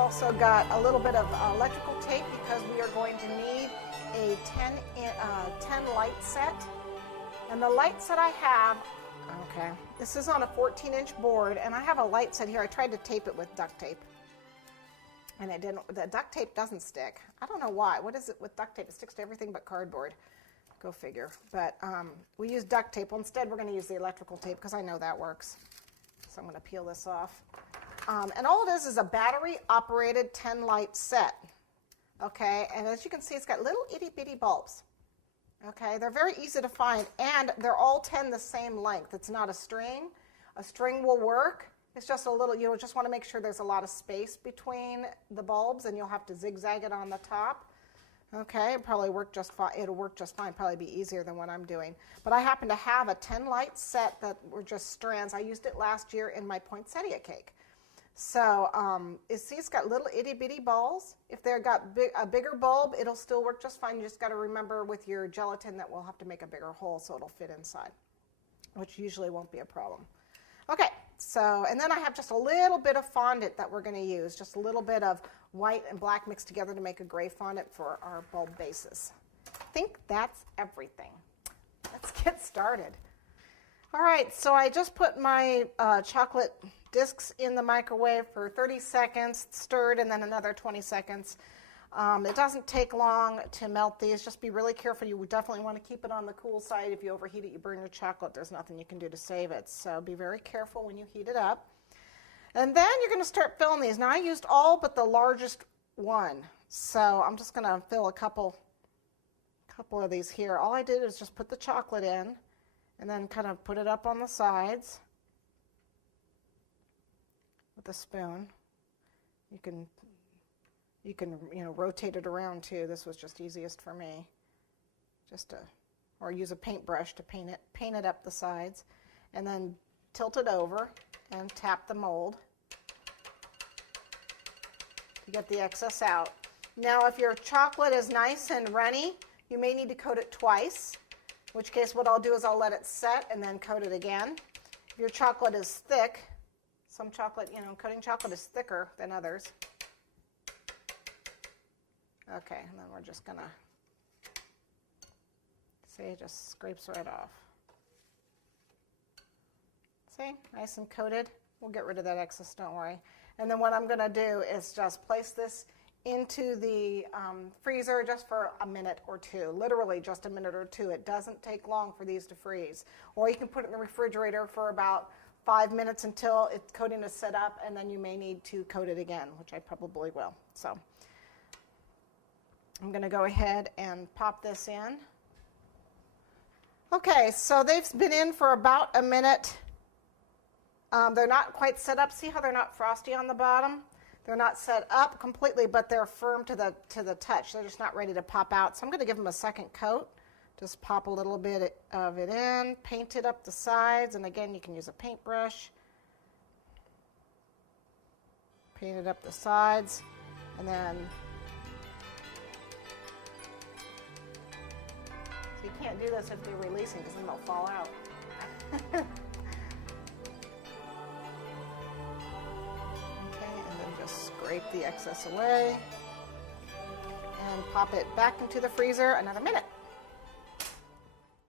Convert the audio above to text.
also got a little bit of electrical tape because we are going to need a 10 light set. And the light set I have, okay, this is on a 14-inch board, and I have a light set here. I tried to tape it with duct tape, and it didn't. The duct tape doesn't stick. I don't know why. What is it with duct tape? It sticks to everything but cardboard. Go figure. But we use duct tape. Well, instead, we're going to use the electrical tape because I know that works. So I'm going to peel this off. And all it is a battery-operated 10-light set. Okay, and as you can see, it's got little itty-bitty bulbs. Okay, they're very easy to find, and they're all 10 the same length. It's not a string. A string will work. It's just a little, you'll just want to make sure there's a lot of space between the bulbs, and you'll have to zigzag it on the top. Okay, it'll probably work just fine. It'll work just fine. Probably be easier than what I'm doing. But I happen to have a 10-light set that were just strands. I used it last year in my poinsettia cake. So see, it's got little itty-bitty balls. If they've got a bigger bulb, it'll still work just fine. You just got to remember with your gelatin that we'll have to make a bigger hole so it'll fit inside, which usually won't be a problem. Okay, so, and then I have just a little bit of fondant that we're going to use, just a little bit of white and black mixed together to make a gray fondant for our bulb bases. I think that's everything. Let's get started. All right, so I just put my chocolate discs in the microwave for 30 seconds, stirred, and then another 20 seconds. It doesn't take long to melt these. Just be really careful. You would definitely want to keep it on the cool side. If you overheat it, you burn your chocolate. There's nothing you can do to save it. So be very careful when you heat it up. And then you're going to start filling these. Now I used all but the largest one. So I'm just going to fill a couple of these here. All I did is just put the chocolate in and then kind of put it up on the sides with a spoon. You can rotate it around too. This was just easiest for me. Or use a paintbrush to paint it up the sides, and then tilt it over and tap the mold to get the excess out. Now, if your chocolate is nice and runny, you may need to coat it twice, in which case what I'll do is I'll let it set and then coat it again. If your chocolate is thick, some chocolate, coating chocolate is thicker than others. Okay, and then we're just going to, see, it just scrapes right off. See, nice and coated. We'll get rid of that excess, don't worry. And then what I'm going to do is just place this into the freezer just for a minute or two, literally just a minute or two. It doesn't take long for these to freeze. Or you can put it in the refrigerator for about 5 minutes until its coating is set up, and then you may need to coat it again, which I probably will. So I'm going to go ahead and pop this in. Okay, so they've been in for about a minute. They're not quite set up. See how they're not frosty on the bottom? They're not set up completely, but they're firm to the touch. They're just not ready to pop out. So I'm going to give them a second coat. Just pop a little bit of it in, paint it up the sides, and again, you can use a paintbrush. Paint it up the sides, and then so you can't do this if they're releasing because then they'll fall out. Okay, and then just scrape the excess away and pop it back into the freezer another minute.